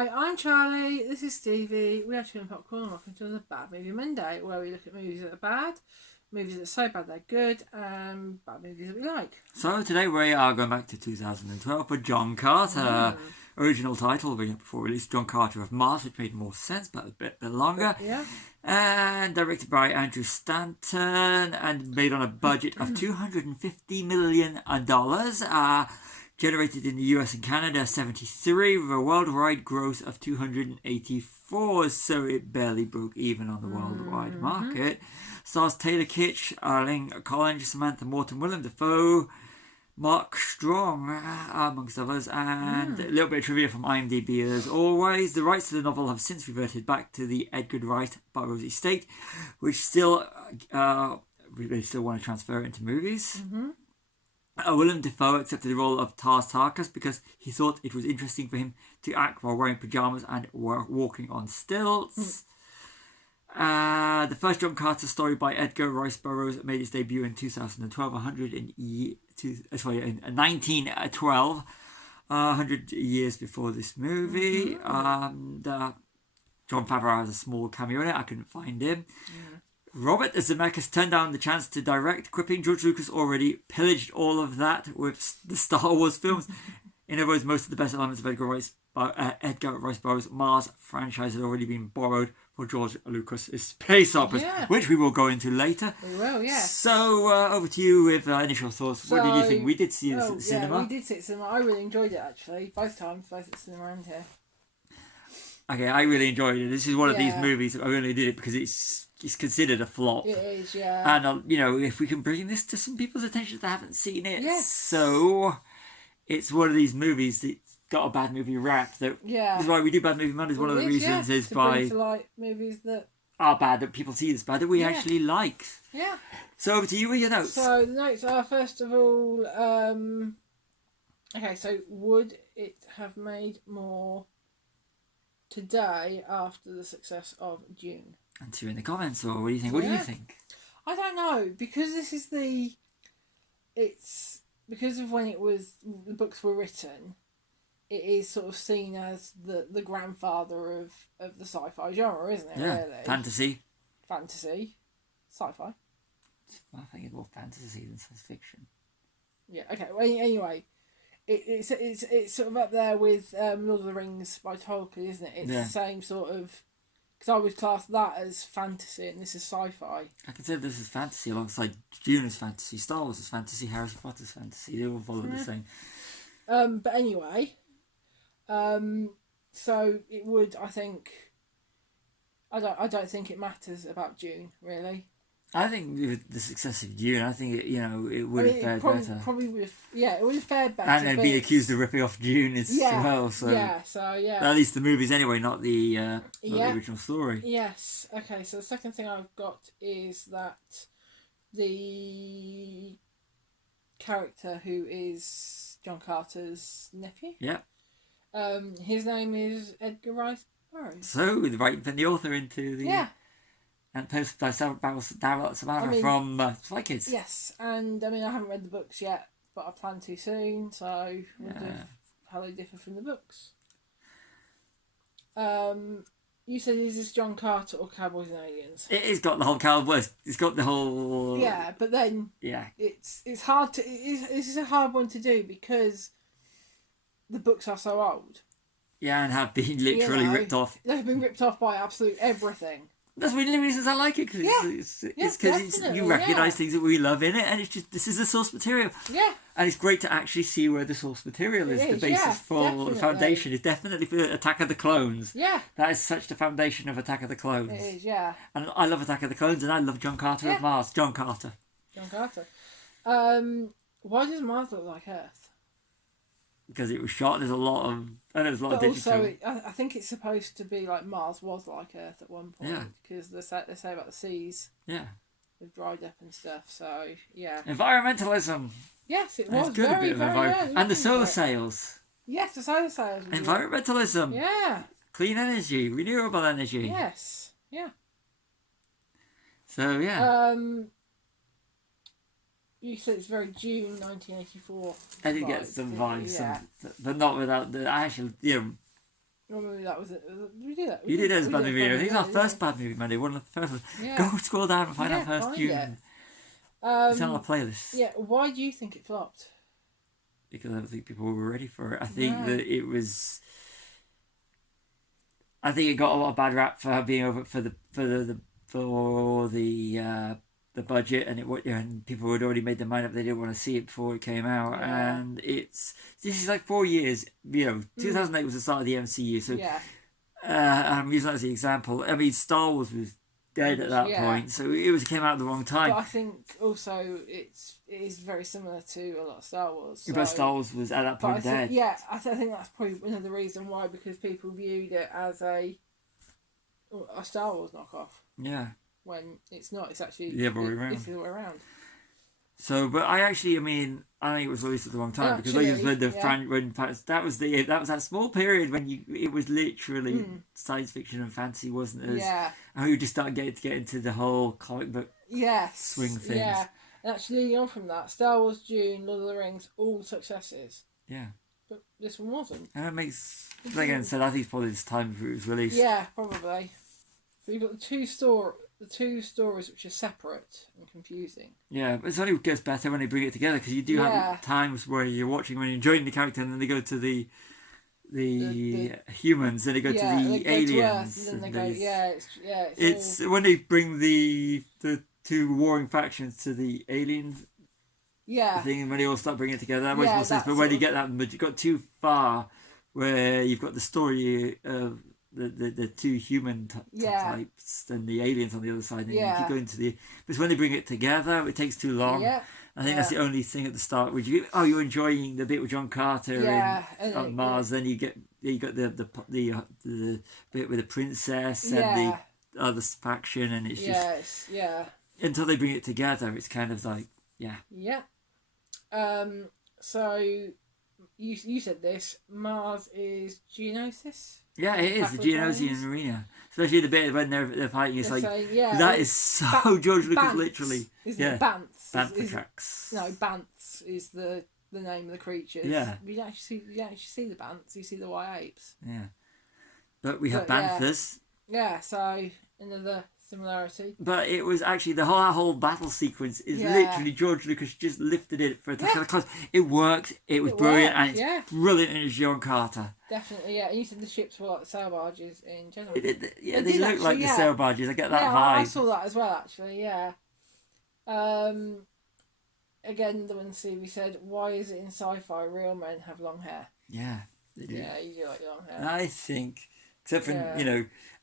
Hi, I'm Charlie. This is Stevie. We are Chewing Popcorn and welcome to another Bad Movie Monday, where we look at movies that are bad, movies that are so bad they're good, and bad movies that we like. So today we are going back to 2012 for John Carter. Original title, before release, John Carter of Mars, which made more sense, but a bit longer. Yeah. And directed by Andrew Stanton, and made on a budget of $250 million. Generated in the US and Canada 73 with a worldwide gross of 284, so it barely broke even on the worldwide market. Stars Taylor Kitsch, Arlene Collins, Samantha Morton, Willem Dafoe, Mark Strong, amongst others, and a little bit of trivia from IMDb as always. The rights to the novel have since reverted back to the Edgar Wright Burroughs estate, which still they still want to transfer it into movies. Willem Dafoe accepted the role of Tars Tarkas because he thought it was interesting for him to act while wearing pajamas and walking on stilts. The first John Carter story by Edgar Rice Burroughs made its debut in 2012, 1912, 100 years before this movie. John Favreau has a small cameo in it. I couldn't find him. Robert Zemeckis turned down the chance to direct, quipping George Lucas already pillaged all of that with the Star Wars films. In other words, most of the best elements of Edgar Rice Burroughs' Mars franchise had already been borrowed for George Lucas' space operas, which we will go into later. We will, yeah. So, over to you with initial thoughts. What did you think? We did see this at the cinema. Yeah, we did see it at the cinema. I really enjoyed it, actually. Both times, both at the cinema and here. Okay, I really enjoyed it. This is one of these movies. I only did it because it's considered a flop. It is, yeah. And, if we can bring this to some people's attention that haven't seen it. Yes. So, it's one of these movies that's got a bad movie rap. This is why we do Bad Movie Mondays. One of the reasons is to by... bring to light movies that are bad, that people see as bad, that we actually like. Yeah. So, over to you with your notes. So, the notes are, first of all... okay, so would it have made more today after the success of Dune? Answer in the comments, or what do you think? What do you think? I don't know, because this is it's because of when the books were written, it is sort of seen as the grandfather of the sci-fi genre, isn't it? Yeah, really? fantasy, sci-fi. I think it's more fantasy than science fiction. Yeah. Okay. Well, anyway, it's sort of up there with Lord of the Rings by Tolkien, isn't it? It's the same sort of. Because I would class that as fantasy and this is sci-fi. I consider this as fantasy alongside Dune as fantasy, Star Wars as fantasy, Harry Potter's fantasy. They all follow the same. But anyway, so it would, I think. I don't think it matters about Dune, really. I think with the success of Dune, I think it would have fared better. Probably would have, it would have fared better. And then be accused of ripping off Dune as well. So at least the movies anyway, not the original story. Yes. Okay. So the second thing I've got is that the character who is John Carter's nephew. Yeah. His name is Edgar Rice Burroughs. So right from the author into the and posted by Daryl Savannah from Spy Kids. Yes, and I haven't read the books yet, but I plan to soon, so how they differ from the books. You said, is this John Carter or Cowboys and Aliens? It's got the whole Cowboys. It's got the whole. Yeah, but then it's hard to. This is a hard one to do because the books are so old. Yeah, and have been literally ripped off. They've been ripped off by absolute everything. That's one of the reasons I like it, because it's because you recognise things that we love in it, and it's just, this is the source material. Yeah. And it's great to actually see where the source material is. The basis for the foundation is definitely for Attack of the Clones. Yeah. That is such the foundation of Attack of the Clones. It is, yeah. And I love Attack of the Clones, and I love John Carter of Mars. John Carter. Why does Mars look like Earth? Because it was shot, there's a lot of digital. Also, I think it's supposed to be like Mars was like Earth at one point. Yeah. Because they say about the seas. Yeah. They've dried up and stuff, so, yeah. Environmentalism. Yes, it was. It's good, very, a bit of environment. And the solar sails. Yes, the solar sails. Environmentalism. Yeah. Clean energy, renewable energy. Yes, yeah. So, yeah. You said it's very June 1984. I did get some vibes, but not without the actual, Or maybe that was it. We did that. You did it as Bad Movie. I think it's our yeah. first Bad Movie Monday. One of the first ones. Yeah. Go scroll down and find our first find June. it. It's on our playlist. Yeah. Why do you think it flopped? Because I don't think people were ready for it. I think No. that it was. I think it got a lot of bad rap for being over for the budget, and people had already made their mind up they didn't want to see it before it came out. Yeah. And this is like 4 years. 2008 was the start of the MCU, so Yeah. I'm using that as the example. I mean, Star Wars was dead at that point, so it came out at the wrong time. But I think also it is very similar to a lot of Star Wars. So, but Star Wars was at that point dead. I think that's probably another reason why, because people viewed it as a Star Wars knockoff. Yeah. When it's not, it's actually the other way around. It's the other way around. So, but I think it was released at the wrong time because like you said, that was that small period when it was literally science fiction and fantasy wasn't as and we just started getting to get into the whole comic book swing things. Yeah, and actually leading on from that, Star Wars, Dune, Lord of the Rings, all successes. Yeah. But this one wasn't. And it makes again said I think it's probably this time before it was released. Yeah, probably. But you've got the two stories which are separate and confusing. Yeah, but it only gets better when they bring it together because you do have times where you're watching when you're enjoying the character and then they go to the humans, then they go to the aliens. And then they go, it's when they bring the two warring factions to the aliens. Yeah. Thing when they all start bringing it together, that makes more sense. But when you get that, but you got too far, where you've got the story of the two human types and the aliens on the other side, and you keep going to because when they bring it together, it takes too long. Yeah. I think that's the only thing at the start. You're enjoying the bit with John Carter on Mars. Then you got the bit with the princess and the other faction, and it's just until they bring it together, it's kind of like yeah. So you said this. Mars is Geonosis. Yeah, it is the Geonosian arena, especially the bit when they're fighting. It's like that is so George Lucas, literally. Isn't it? Bantz. Banthatrax. No, Bantz is the name of the creatures. Yeah. You don't actually see the Bantz. You see the white apes. Yeah, but we have Banthas. Yeah. So another similarity. But it was actually the whole battle sequence is literally George Lucas just lifted it for a because it worked. It was brilliant, and it's brilliant, and it's John Carter. Definitely, yeah. And you said the ships were like the sail barges in general. They look like the sail barges. I get that vibe. I saw that as well, actually. Yeah. Again, the one we said, why is it in sci-fi real men have long hair? Yeah, they do. Yeah, you do like long hair. I think, except for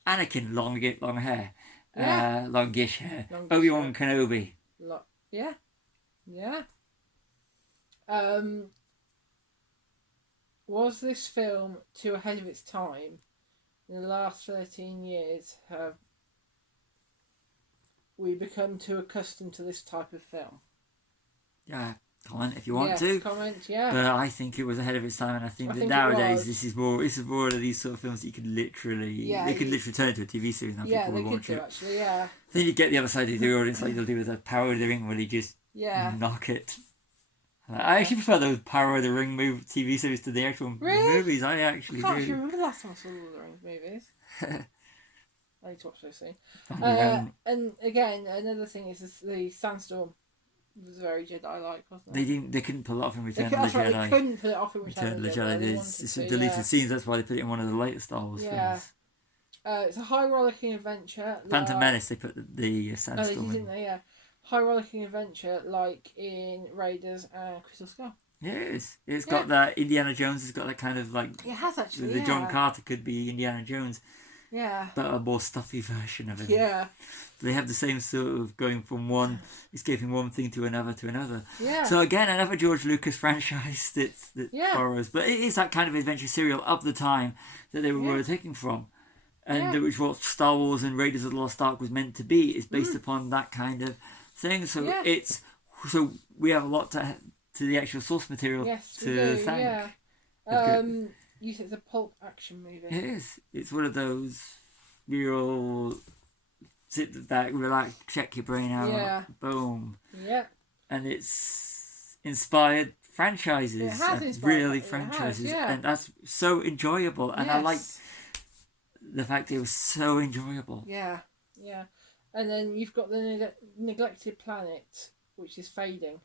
Anakin, long hair. Longish hair. Obi-Wan Kenobi. Yeah. Was this film too ahead of its time? In the last 13 years, have we become too accustomed to this type of film? Yeah, comment if you want to. Comment, yeah. But I think it was ahead of its time, and I think that nowadays this is more of these sort of films that you could literally turn into a TV series and people would watch it. Actually, yeah. Then you get the other side of the audience like they'll do with the Power of the Ring, where they just knock it. I actually prefer those Power of the Ring TV series to the actual movies. I actually do. I can't remember the last time I saw Lord of the Rings movies. I need to watch those soon. And again, another thing is the Sandstorm was very Jedi-like, wasn't it? They couldn't pull it off in Return of the Jedi. They couldn't pull it off in Return of the Jedi. There's some deleted scenes. That's why they put it in one of the later Star Wars films. It's a high rollicking adventure. Phantom Menace. They put the Sandstorm in. Yeah. High rollicking adventure like in Raiders and Crystal Skull. Yeah, it's got that Indiana Jones has got that kind of like it has actually. The John Carter could be Indiana Jones. Yeah. But a more stuffy version of it. Yeah. They have the same sort of going from one, escaping one thing to another. Yeah. So again, another George Lucas franchise that borrows, but it is that kind of adventure serial of the time that they were taking from, and which what Star Wars and Raiders of the Lost Ark was meant to be is based upon that kind of thing. So we have a lot to the actual source material to thank. Yeah. You said it's a pulp action movie. It is. It's one of those real sit back, relax, check your brain out, boom. Yeah. And it's inspired franchises. It has really franchises. And that's so enjoyable. And I like the fact it was so enjoyable. Yeah, yeah. And then you've got the neglected planet, which is fading.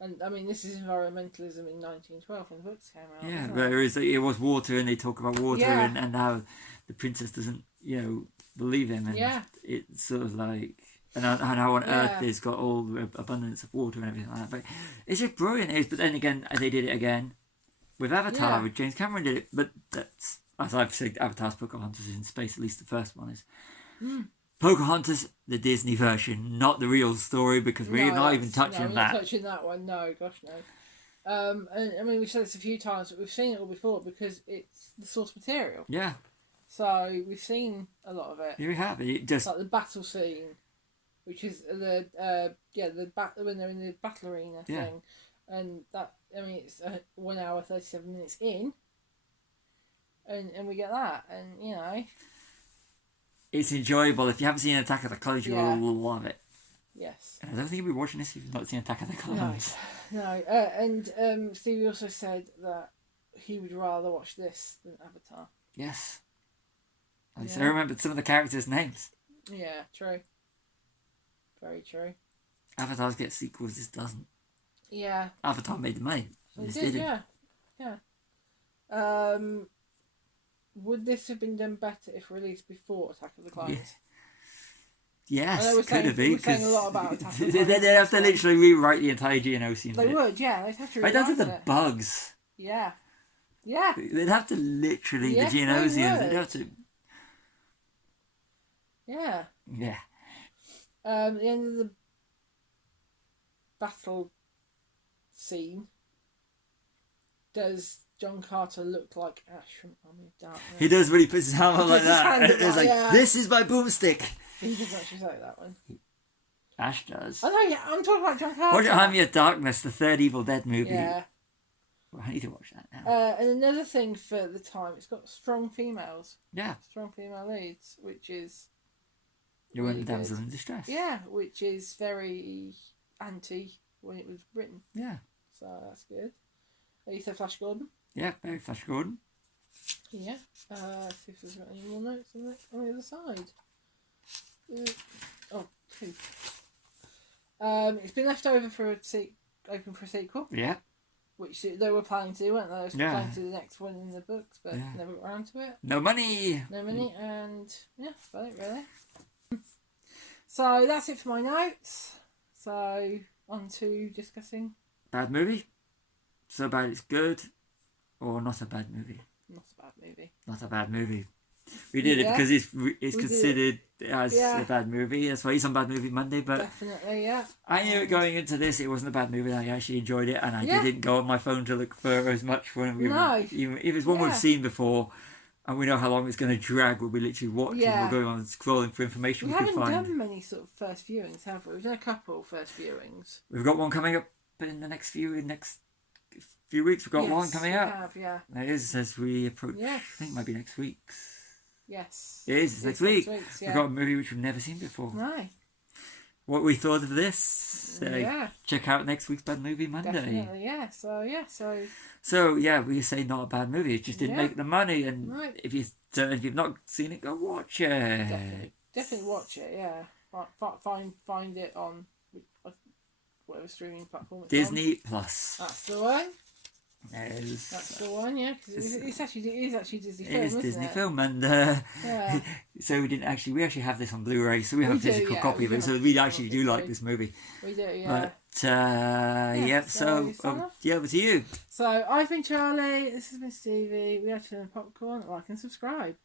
And I mean, this is environmentalism in 1912 when the books came out. Yeah, whereas it was water, and they talk about water, Yeah. and how the princess doesn't, believe him, and Yeah. it's sort of like, and how on Yeah. Earth it's got all the abundance of water and everything like that. But it's just brilliant. But then again, they did it again with Avatar. Yeah. With James Cameron did it, but that's, as I've said, Avatar's Pocahontas is in space. At least the first one is. Pocahontas, the Disney version, not the real story, because we're not even touching we're that. not touching that one. No, gosh, no. And I mean, we've said this a few times, but we've seen it all before because it's the source material. Yeah, So we've seen a lot of it. here we have it. It just Like the battle scene, which is when they're in the battle arena Yeah. thing, and that, I mean, it's 1 hour 37 minutes in, and we get that, and it's enjoyable. If you haven't seen Attack of the Clones, Yeah. you'll love it. yes. And I don't think you'll be watching this if you've not seen Attack of the Clones. No, and Stevie also said that he would rather watch this than Avatar. Yes. At least Yeah. I remembered some of the characters' names. Yeah, true. Very true. Avatars get sequels, this doesn't. Yeah. Avatar made the money. It This did, didn't. yeah. Would this have been done better if released before Attack of the Clones? Yes, I know we're could saying- have been. we're saying a lot 'Cause about Attack of the they'd Clones have to this one. literally rewrite the entire Geonosian They bit. would, yeah. They'd have to Right down to rewrite the it. bugs. Yeah. Yeah. They'd have to literally, Yes, the they Geonosians, would. they'd have to, Yeah. yeah. The end of the battle scene, does John Carter look like Ash from Army of Darkness? He does when he puts his hand on He like puts his that. hand up It's like, like, yeah. this is my boomstick. He doesn't actually say that one. Ash does. Oh no, yeah, I'm talking about John Carter. Watch Army of Darkness, the third Evil Dead movie. Yeah. Well, I need to watch that now. And another thing for the time, it's got strong females, Yeah. strong female leads, which is You were really the damsel good. in distress. Yeah, which is very anti when it was written. Yeah. So that's good. You said Flash Gordon. Yeah, very Flash Gordon. Yeah. See if there's got any more notes on the other side. Two. It's been left over for open for a sequel, Yeah. which they were planning to, weren't they? They were Yeah. planning to do the next one in the books, but Yeah. never got around to it. No money. No money, and yeah, that's about it really. So that's it for my notes. So on to discussing Bad movie. So bad it's good. Or not a bad movie. not a bad movie. Not a bad movie. We did it Yeah. because it's We did considered as Yeah. a bad movie. That's why he's on Bad Movie Monday. But Definitely, yeah. I knew it going into this, it wasn't a bad movie. I actually enjoyed it, and I Yeah. didn't go on my phone to look for as much when we No. even if it's one Yeah. we've seen before, and we know how long it's going to drag. We'll be literally watching. Yeah. We're going on scrolling for information We we can haven't find. done many sort of first viewings, have we? We've done a couple first viewings. We've got one coming up in the next few weeks. We've got Yes, one coming we up. have, yeah. It is as we approach. Yes. I think it might be next week's. Yes. It is. It's next week. week's, We've yeah. got a movie which we've never seen before. No. What we thought of this? Yeah. Check out next week's Bad Movie Monday. Definitely, yeah. So So yeah, we say not a bad movie. It just didn't Yeah. make the money, and Right. if you've not seen it, go watch it. definitely watch it. Yeah, find it on whatever streaming platform it's on. Disney Plus. That's the one. Yes. That's the one. Yeah, because it is actually Disney It film, is isn't Disney it? film, and Yeah. so we actually have this on Blu-ray, so we have We a do, physical yeah, copy we of do it. So have we a actually do physical like copy. this movie. We do. Yeah. But yep. so So sign off. over to you. So I've been Charlie. This has been Stevie. We are Chilling Popcorn. Like and subscribe.